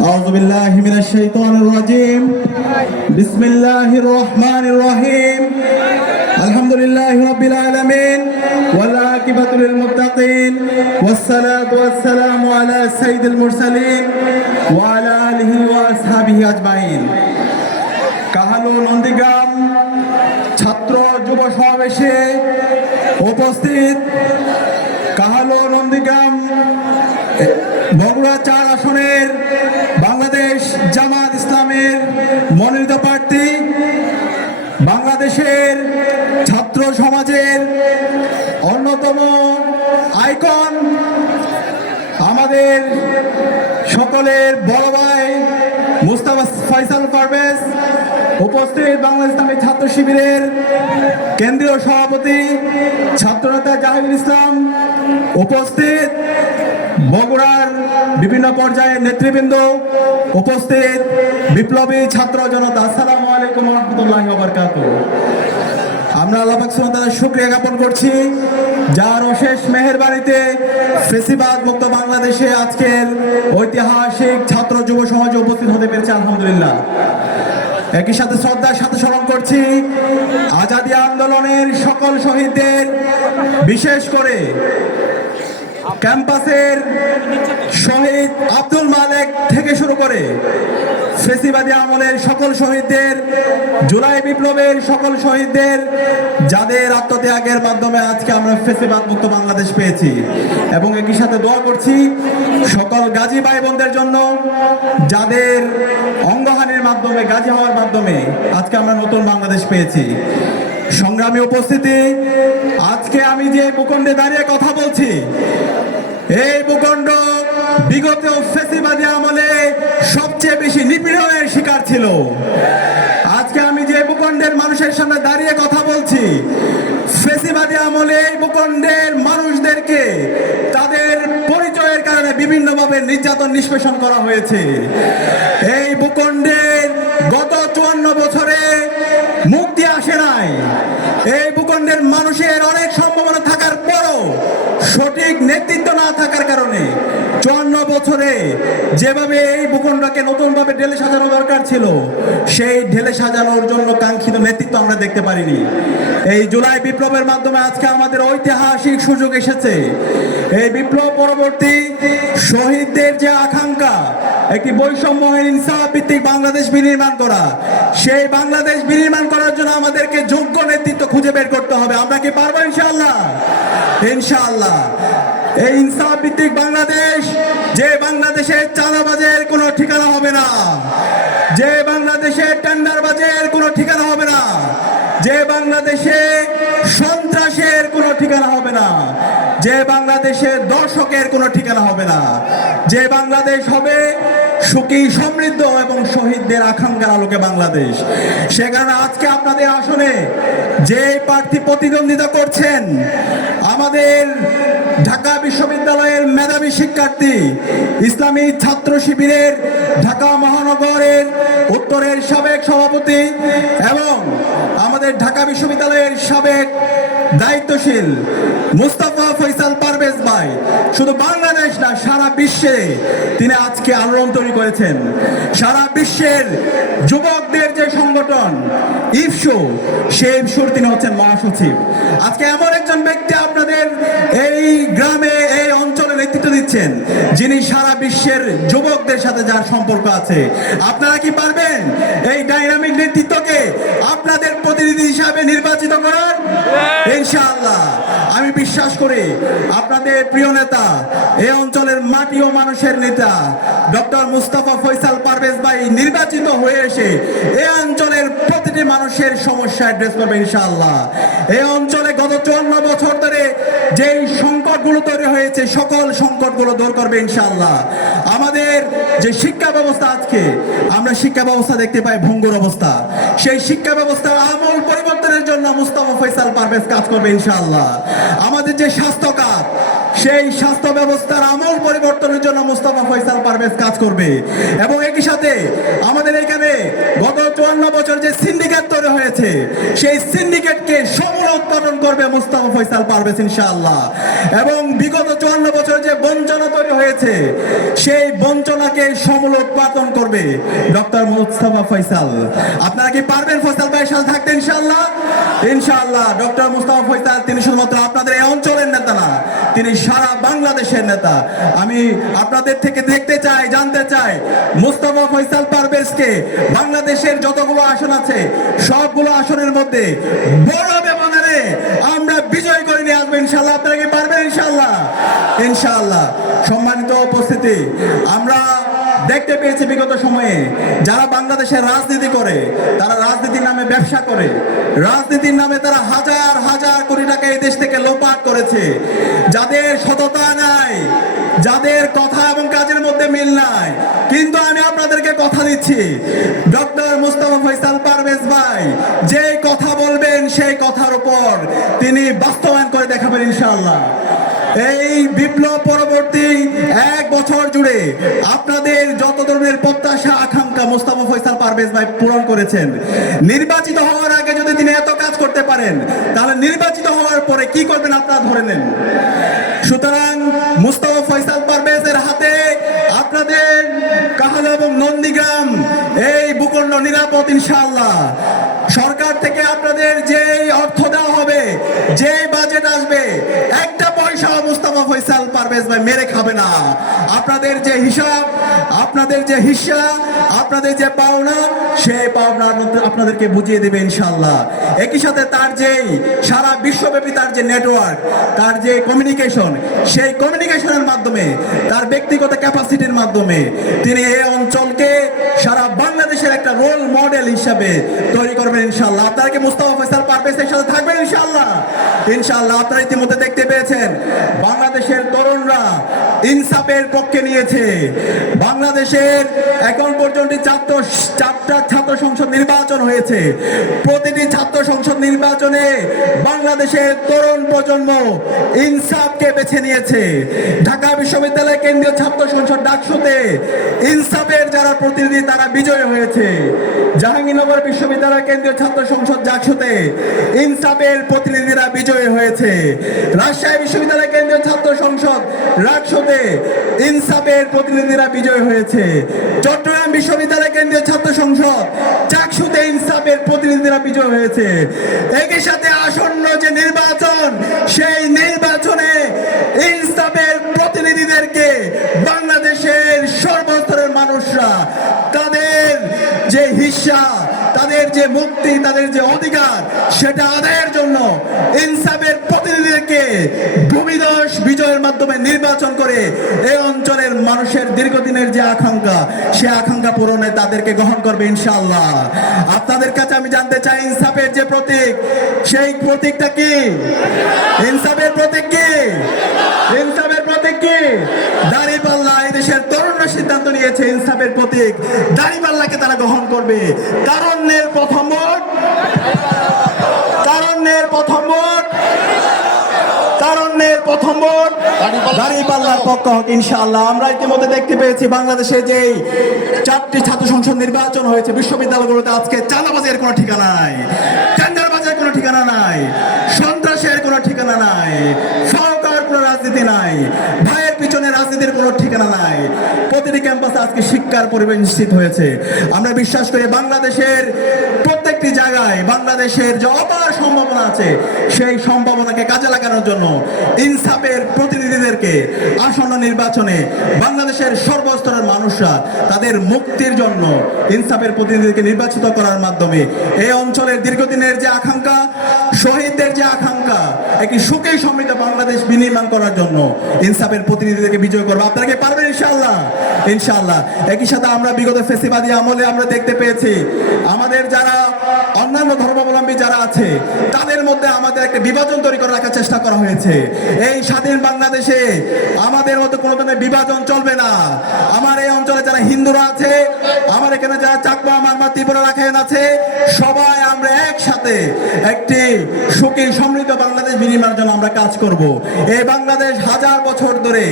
أعوذ بالله من الشيطان الرجيم بسم الله الرحمن الرحيم الحمد لله رب العالمين والعاقبة للمتقين والصلاة والسلام على سيد المرسلين وعلى آله وأصحابه أجمعين কাহালু নন্দীগ্রাম ছাত্র যুব সমাবেশে উপস্থিত বাংলাদেশের ছাত্র সমাজের অন্যতম আইকন আমাদের সকলের বড় ভাই মুস্তাফা ফয়সাল পারভেজ উপস্থিত বাংলাদেশ ইসলামী ছাত্র শিবিরের কেন্দ্রীয় সভাপতি ছাত্রনেতা জাহিদুল ইসলাম উপস্থিত। বগুড়ার বিভিন্ন পর্যায়ের নেতৃবৃন্দ উপস্থিত। বিপ্লবী ছাত্র জনতা, আসসালামু আলাইকুম রহমতুল্লাহ বরকাত আমরা আল্লাহ সুবহানাহু ওয়া জ্ঞাপন করছি। যার অশেষ মেহেরবানিতে ফেসিবাদ মুক্ত বাংলাদেশে আজকের ঐতিহাসিক ছাত্র যুব সমাজে উপস্থিত হতে পেরেছে আলহামদুলিল্লাহ। একই সাথে শ্রদ্ধার সাথে স্মরণ করছি, আজাদী আন্দোলনের সকল শহীদদের, বিশেষ করে ক্যাম্পাসের শহীদ আব্দুল মালেক থেকে শুরু করে ফেসিবাদী আমলের সকল শহীদদের, জুলাই বিপ্লবের সকল শহীদদের, যাদের আত্মত্যাগের মাধ্যমে আজকে আমরা ফেসিবাদ মুক্ত বাংলাদেশ পেয়েছি। এবং একই সাথে দোয়া করছি সকল গাজী ভাই বোনদের জন্য, যাদের অঙ্গহানির মাধ্যমে, গাজী হওয়ার মাধ্যমে আজকে আমরা নতুন বাংলাদেশ পেয়েছি। সংগ্রামী উপস্থিতি, আজকে আমি যে ভূখণ্ডে দাঁড়িয়ে কথা বলছি, এই ভূখণ্ড বিগত ফেসিবাদী আমলে সবচেয়ে বেশি নিপীড়নের শিকার ছিল। আজকে আমি যে ভূখণ্ডের মানুষের সামনে দাঁড়িয়ে কথা বলছি, ফেসিবাদী আমলে এই ভূখণ্ডের মানুষদেরকে তাদের পরিচয়ের কারণে বিভিন্নভাবে নির্যাতন নিষ্পেষণ করা হয়েছে। এই ভূখণ্ডের গত চুয়ান্ন বছরে এই ভূখণ্ডের মানুষের অনেক সম্ভাবনা থাকার পরও সঠিক নেতৃত্ব না থাকার কারণে চুয়ান্ন বছরে যেভাবে এই ভূখণ্ডকে নতুনভাবে ঢেলে সাজানো দরকার ছিল, সেই ঢেলে সাজানোর জন্য কাঙ্ক্ষিত নেতৃত্ব আমরা দেখতে পারিনি। এই জুলাই বিপ্লবের মাধ্যমে আজকে আমাদের ঐতিহাসিক সুযোগ এসেছে। এই বিপ্লব পরবর্তী শহীদদের যে আকাঙ্ক্ষা, একটি বৈষম্যহীন ইনসাফ ভিত্তিক বাংলাদেশ বিনির্মাণ করা, সেই বাংলাদেশ বিনির্মাণ করার জন্য আমাদেরকে যোগ্য নেতৃত্ব খুঁজে বের করতে হবে। আমরা কি পারব ইনশাআল্লাহ? ইনশাআল্লাহ। এই ইনসাফ ভিত্তিক বাংলাদেশ, যে বাংলাদেশের চাঁদাবাজের কোনো ঠিকানা হবে না। যে বাংলাদেশে টেন্ডারবাজের কোনো ঠিকানা হবে না। যে বাংলাদেশে সন্ত্রাসের কোনো ঠিকানা হবে না। যে বাংলাদেশে দর্শকের কোনো ঠিকানা হবে না। যে বাংলাদেশ হবে সুখী, সমৃদ্ধ এবং শহীদদের আকাঙ্ক্ষার আলোকে বাংলাদেশ। সে কারণে আজকে আপনাদের আসনে যে প্রার্থী প্রতিদ্বন্দ্বিতা করছেন, আমাদের ঢাকা বিশ্ববিদ্যালয়ের মেধাবী শিক্ষার্থী, ইসলামী ছাত্র শিবিরের ঢাকা মহানগরের উত্তরের সাবেক সভাপতি এবং আমাদের ঢাকা বিশ্ববিদ্যালয়ের সাবেক দায়িত্বশীল মুস্তাফা ফৈসাল পারভেজ শুধু বাংলাদেশ না, সারা বিশ্বে তিনি আজকে আলোড়ন তৈরি করেছেন। সারা বিশ্বের যুবকদের যে সংগঠন ইফসু সেই ইফসুর তিনি হচ্ছেন মহাসচিব। আজকে এমন একজন ব্যক্তি আপনাদের এই গ্রামে, এই দিচ্ছেন যিনি সারা বিশ্বের যুবকদের সাথে যার সম্পর্ক আছে। আপনারা কি পারবেন এই ডাইনামিক নেতৃত্বকে আপনাদের প্রতিনিধি হিসাবে নির্বাচিত করার? ইনশাআল্লাহ। আমি বিশ্বাস করি আপনাদের প্রিয় নেতা এই অঞ্চলের মাটি ও মানুষের নেতা ডক্টর মুস্তাফা ফয়সাল পারভেজ ভাই নির্বাচিত হয়ে এসে এই অঞ্চলের প্রতিটি মানুষের সমস্যা অ্যাড্রেস করবে ইনশাআল্লাহ। এই অঞ্চলে গত চুয়ান্ন বছর ধরে যেই সংকটগুলো তৈরি হয়েছে, সকল সংকটগুলো দূর করবে ইনশাআল্লাহ। আমাদের যে শিক্ষা ব্যবস্থা আজকে, আমরা শিক্ষা ব্যবস্থা দেখতে পাই ভঙ্গুর অবস্থা। সেই শিক্ষা ব্যবস্থার আমূল পরিবর্তনের জন্য মুস্তাফা ফয়সাল পারভেজ কাজ করবে ইনশাল্লাহ আমাদের যে স্বাস্থ্য কাজ সেই স্বাস্থ্য ব্যবস্থার আমল পরিবর্তনের জন্য মুস্তাফা ফয়সাল পারভেজ কাজ করবে। এবং একই সাথে আমাদের এখানে গত চুয়ান্ন বছর যে সিন্ডিকেট হয়েছে। সেই সিন্ডিকেটকে সমূল উৎপাদন করবে মুস্তাফা ফয়সাল পারভেজ, ইনশাআল্লাহ। এবং বিগত চুয়ান্ন বছর যে বঞ্চনা তৈরি হয়েছে, সেই বঞ্চনাকে সমূল উৎপাদন করবে ডক্টর মুস্তাফা ফৈসাল আপনারা কি পারবেন ফয়সাল ভাইয়ের সাথে থাকতে, ইনশাআল্লাহ? ইনশাআল্লাহ, ডক্টর মুস্তাফা ফয়সাল, তিনি শুধুমাত্র আপনাদের এই অঞ্চলের নেতা না তিনি সারা বাংলাদেশের নেতা। আমি আপনাদের থেকে দেখতে চাই, জানতে চাই, মুস্তফা ফৈসাল পারভেজকে বাংলাদেশের যতগুলো আসন আছে, সবগুলো আসনের মধ্যে বড় ব্যবধানে আমরা বিজয় করে নিয়ে আসব ইনশাল্লাহ আপনারা কি পারবেন ইনশাল্লাহ ইনশাল্লাহ সম্মানিত উপস্থিতি, আমরা দেখতে পেয়েছি বিগত সময়ে যারা বাংলাদেশের রাজনীতি করে, তারা রাজনীতির নামে ব্যবসা করে। রাজনীতির নামে তারা হাজার হাজার কোটি টাকা এই দেশ থেকে লোপাট করেছে। যাদের সততা নাই, যাদের কথা এবং কাজের মধ্যে মিল নাই। কিন্তু আমি আপনাদেরকে কথা দিচ্ছি, ডক্টর মুস্তফা ফয়সাল পারভেজ ভাই যে কথা বলবেন সেই কথার উপর তিনি বাস্তবায়ন করে দেখাবেন ইনশাআল্লাহ। এই বিপ্লব পরবর্তী এক বছর জুড়ে আপনাদের যত ধরনের প্রত্যাশা, আকাঙ্ক্ষা মোস্তাফা ফয়সাল পারভেজ ভাই পূরণ করেছেন, নির্বাচিত হওয়ার আগে যদি তিনি এত কাজ করতে পারেন, তাহলে নির্বাচিত হওয়ার পরে কি করবেন আপনারা ধরে নেন? সুতরাং মুস্তাফা ফয়সাল আপনাদের কাহাল এবং নন্দীগ্রাম, এই ভূখণ্ড নিরাপদ ইনশাআল্লাহ। সরকার থেকে আপনাদের যেই অর্থ দেওয়া হবে যে বাজেট আসবে, একটা পয়সা মুস্তাফা ফয়সাল পারভেজ ভাই মেরে খাবে না। আপনাদের যে হিসাব, আপনাদের যে হিসা, আপনাদের যে পাওনা, সেই পাওনা আপনাদের- আপনাদেরকে বুঝিয়ে দেবে ইনশাল্লাহ একই সাথে তার যেই সারা বিশ্বব্যাপী তার যে নেটওয়ার্ক তার যে কমিউনিকেশন সেই কমিউনিকেশনের মাধ্যমে, তার ব্যক্তিগত ক্যাপাসিটির মাধ্যমে, তিনি এই অঞ্চলকে সারা বাংলাদেশের একটা রোল মডেল হিসাবে তৈরি করবেন ইনশাল্লাহ আপনারা কি মুস্তাফা ফয়সাল পারভেজের সাথে থাকবেন ইনশাল্লাহ ইনশাল্লাহ আপনারা ইতিমধ্যে দেখতে পেয়েছেন, বাংলাদেশের তরুণরা ইনসাফের পক্ষে নিয়েছে। বাংলাদেশের এখন পর্যন্ত ছাত্র, চারটা ছাত্র সংসদ নির্বাচন হয়েছে। প্রতিটি ছাত্র সংসদ নির্বাচনে বাংলাদেশের তরুণ প্রজন্ম ইনসাফকে বেছে নিয়েছে। ঢাকা বিশ্ববিদ্যালয় কেন্দ্রীয় ছাত্র সংসদ ডাকসুতে ইনসাফের যারা প্রতিনিধি, তারা বিজয় হয়েছে। জাহাঙ্গীরনগর বিশ্ববিদ্যালয় কেন্দ্রীয় ছাত্র সংসদ ডাকসুতে ইনসাফের প্রতিনিধিরা বিজয়ী হয়েছে। রাজশাহী বিশ্ববিদ্যালয় কেন্দ্রীয় ছাত্র সংসদ রাজশোতে ইনসাফের প্রতিনিধিরা বিজয় হয়েছে। চট্টগ্রাম বিশ্ববিদ্যালয় কেন্দ্রীয় ছাত্র সংসদ চাকসুতে ইনসাফের প্রতিনিধিরা বিজয় হয়েছে। একই সাথে আসন্ন যে নির্বাচন, সেই নির্বাচনে ইনসাফের প্রতিনিধিদেরকে বাংলাদেশের সর্বস্তরের মানুষরা, তাদের যে হিস্সা তাদের যে মুক্তি, তাদের যে অধিকার, সেটা আদায়ের জন্য ইনসাফের প্রতিনিধিদেরকে ভূমিদশ বিজয়ের মাধ্যমে নির্বাচন করে এই অঞ্চলের মানুষের দীর্ঘদিনের যে আকাঙ্ক্ষা, সে আকাঙ্ক্ষা পূরণে তাদেরকে গ্রহণ করবে ইনশাআল্লাহ। আপনাদের কাছে আমি জানতে চাই, ইনসাফের যে প্রতীক, সেই প্রতীকটা কি? ইনসাফের প্রতীক কি? ইনসাফের প্রতীক দাঁড়িপাল্লা এই দেশের তরুণরা সিদ্ধান্ত নিয়েছে ইনসাফের প্রতীক। দাঁড়িপাল্লাকে তারা গ্রহণ করবে। কারণের প্রথম ভোট? কারণের প্রথম ভোট? কারণের প্রথম ভোট? দাঁড়িপাল্লার পক্ষ হোক ইনশাআল্লাহ। আমরা ইতিমধ্যে দেখতে পেয়েছি বাংলাদেশে যেই চারটি ছাত্র সংসদ নির্বাচন হয়েছে বিশ্ববিদ্যালয়গুলোতে আজকে চাঁদাবাজের কোনো ঠিকানা নাই টেন্ডারবাজের কোনো ঠিকানা নাই সন্ত্রাসের কোনো ঠিকানা নাই কোনো নাই। পিছনে রাজনীতির কোনো ঠিকানা নাই। প্রতিটি ক্যাম্পাসে আজকে শিক্ষার পরিবেশ নিশ্চিত হয়েছে। আমরা বিশ্বাস করি বাংলাদেশের প্রত্যেকটি জায়গায় বাংলাদেশের যে অপার সম্ভাবনা আছে, সেই সম্ভাবনাকে কাজে লাগানোর জন্য ইনসাফের প্রতিনিধিদেরকে আসন্ন নির্বাচনে বাংলাদেশের সর্বস্তরের মানুষরা তাদের মুক্তির জন্য ইনসাফের প্রতিনিধিকে নির্বাচিত করার মাধ্যমে এই অঞ্চলের দীর্ঘদিনের যে আকাঙ্ক্ষা, শহীদদের যে আকাঙ্ক্ষা, একটি সুখে সমৃদ্ধ বাংলাদেশ বিনির্মাণ করার জন্য ইনসাফের প্রতিনিধিদেরকে বিজয় করব। আপনারা কি পারবেন ইনশাআল্লাহ? ইনশাআল্লাহ। একই সাথে আমরা বিগত ফেসিবাদী আমলে আমরা দেখতে পেয়েছি, আমাদের যারা অন্যান্য ধর্মাবলম্বী যারা আছে, তাদের মধ্যে আমাদের একটা বিভাজন তৈরি করে রাখার চেষ্টা করা হয়েছে। এই স্বাধীন বাংলাদেশে আমাদের মধ্যে কোনো ধরনের বিভাজন চলবে না। আমার এই অঞ্চলে যারা হিন্দুরা আছে, আমার এখানে যারা চাকমা, মারমা, ত্রিপুরা রাখায়ন আছে, সবাই আমরা একসাথে একটি সুখী, সমৃদ্ধ বাংলাদেশ বিনিময়ের জন্য আমরা কাজ করব। এই বাংলাদেশ হাজার বছর ধরে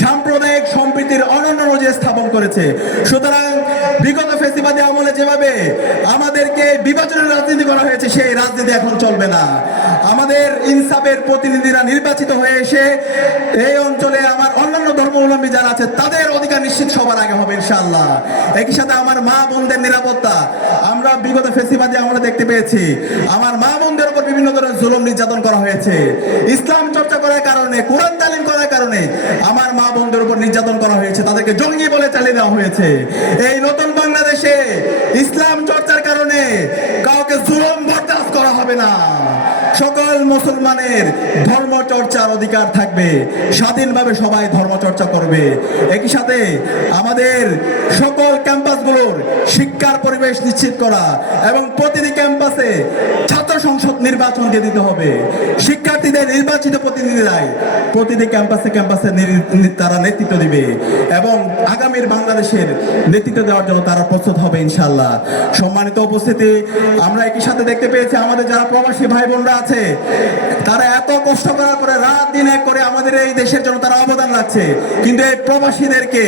সাম্প্রদায়িক সম্প্রীতির অনন্য রোজে স্থাপন করেছে। সুতরাং বিগত ফেসিবাদী আমলে যেভাবে আমাদেরকে বিভাজনের রাজনীতি করা হয়েছে, সেই রাজনীতি এখন চলবে না। আমাদের ইনসাফের প্রতিনিধিরা নির্বাচিত হয়ে এসে এই অঞ্চলে আমার অন্যান্য ধর্মাবলম্বী যারা আছে, তাদের অধিকার নিশ্চিত সবার আগে হবে, ইনশাআল্লাহ। একই সাথে আমার মা বোনদের নিরাপত্তা, আমরা বিগত ফেসিবাদী আমরা দেখতে পেয়েছি। আমার মা বোনদের উপর বিভিন্ন ধরনের জুলুম নির্যাতন করা হয়েছে। ইসলাম চর্চা করার কারণে, কোরআন তালিম করার কারণে আমার মা বোনদের উপর নির্যাতন করা হয়েছে, তাদেরকে জঙ্গি বলে চালিয়ে দেওয়া হয়েছে। এই নতুন বাংলাদেশে ইসলাম চর্চার কারণে কাউকে জুলুম বরদাস্ত করা হবে না। সকল মুসলমানের ধর্ম চর্চার অধিকার থাকবে। স্বাধীনভাবে সবাই ধর্ম চর্চা করবে। একই সাথে আমাদের সকল ক্যাম্পাসগুলোর শিক্ষার পরিবেশ নিশ্চিত করা এবং প্রতিটি ক্যাম্পাসে ছাত্র সংসদ নির্বাচন দিয়ে দিতে হবে। শিক্ষার্থীদের নির্বাচিত প্রতিনিধিরাই প্রতিটি ক্যাম্পাসে ক্যাম্পাসে তারা নেতৃত্ব দিবে এবং আগামীর বাংলাদেশের নেতৃত্ব দেওয়ার জন্য তারা প্রস্তুত হবে ইনশাল্লাহ সম্মানিত উপস্থিতি, আমরা একই সাথে দেখতে পেয়েছি আমাদের যারা প্রবাসী ভাই বোনরা আছে, তারা এত কষ্ট করার পরে রাত দিন এক করে আমাদের এই দেশের জন্য তারা অবদান রাখছে। কিন্তু এই প্রবাসীদেরকে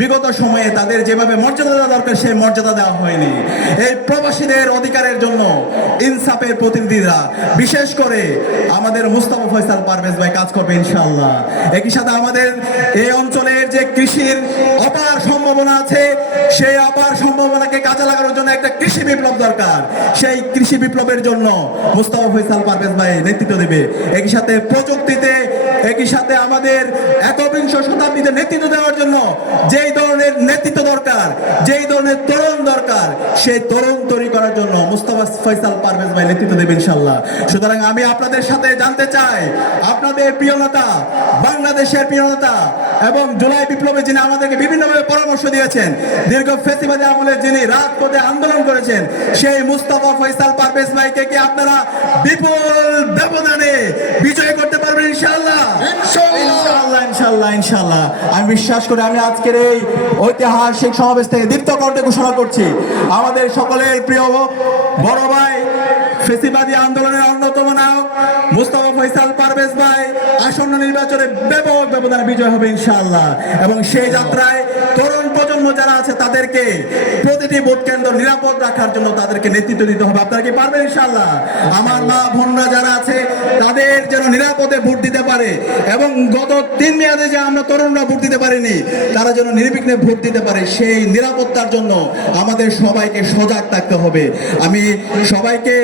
বিগত সময়ে তাদের যেভাবে মর্যাদা দেওয়া দরকার, সেই মর্যাদা দেওয়া হয়নি। এই প্রবাসীদের অধিকারের জন্য ইনসাফের প্রতিনিধিরা, বিশেষ করে আমাদের মুস্তাফা ফয়সাল পারভেজ ভাই কাজ করবে ইনশাআল্লাহ। একই সাথে আমাদের এই অঞ্চলের যে কৃষির অপার সম্ভাবনা আছে, সেই অপার সম্ভাবনাকে কাজে লাগানোর জন্য একটা কৃষি বিপ্লব দরকার। সেই কৃষি বিপ্লবের জন্য মুস্তাফা ফয়সাল পারভেজ ভাই নেতৃত্ব দেবে। একই সাথে প্রযুক্তিতে, একই সাথে আমাদের একবিংশ শতাব্দীতে নেতৃত্ব দেওয়ার জন্য যেই ধরনের নেতৃত্ব দরকার, যেই ধরনের তরুণ দরকার, সেই তরুণ তৈরি করার জন্য মুস্তাফা ফৈসাল পারভেজ ভাই নেতৃত্ব দেবে ইনশাল্লাহ সুতরাং আমি আপনাদের সাথে জানতে চাই, আপনাদের প্রিয় নেতা, বাংলাদেশের প্রিয় নেতা এবং জুলাই বিপ্লবে যিনি আমাদেরকে বিভিন্নভাবে পরামর্শ দিয়েছেন দীর্ঘ ফেসিবাদী আমলে যিনি রাত রাজপথে আন্দোলন করেছেন সেই মুস্তাফা ফয়সাল পারভেজ ভাইকে কি আপনারা বিপুল ব্যবধানে বিজয় করতে পারবেন ইনশাআল্লাহ? ইনশাআল্লাহ। ইনশাআল্লাহ ইনশাআল্লাহ। আমি বিশ্বাস করি আমি আজকের এই ঐতিহাসিক সমাবেশ থেকে দীপ্ত কণ্ঠে ঘোষণা করছি। আমাদের সকলের প্রিয় বড় ভাই ফেসিবাদী আন্দোলনের অন্যতম নায়ক মুস্তফা ফয়সাল পারভেজ ভাই আসন্ন নির্বাচনে ব্যাপক ব্যবধানে বিজয় হবে ইনশাআল্লাহ। এবং সেই যাত্রায় তরুণ প্রজন্ম যারা আছে, তাদেরকে প্রতিটি ভোট কেন্দ্র নিরাপদ রাখার জন্য তাদেরকে নেতৃত্ব দিতে হবে। আপনারা কি পারবেন ইনশাল্লাহ আমার মা বোনরা যারা আছে, তাদের যেন নিরাপদে ভোট দিতে পারে এবং গত তিন মেয়াদে যে আমরা তরুণরা ভোট দিতে পারিনি, তারা যেন নির্বিঘ্নে ভোট দিতে পারে সেই নিরাপত্তার জন্য আমাদের সবাইকে সজাগ থাকতে হবে। আমি সবাইকে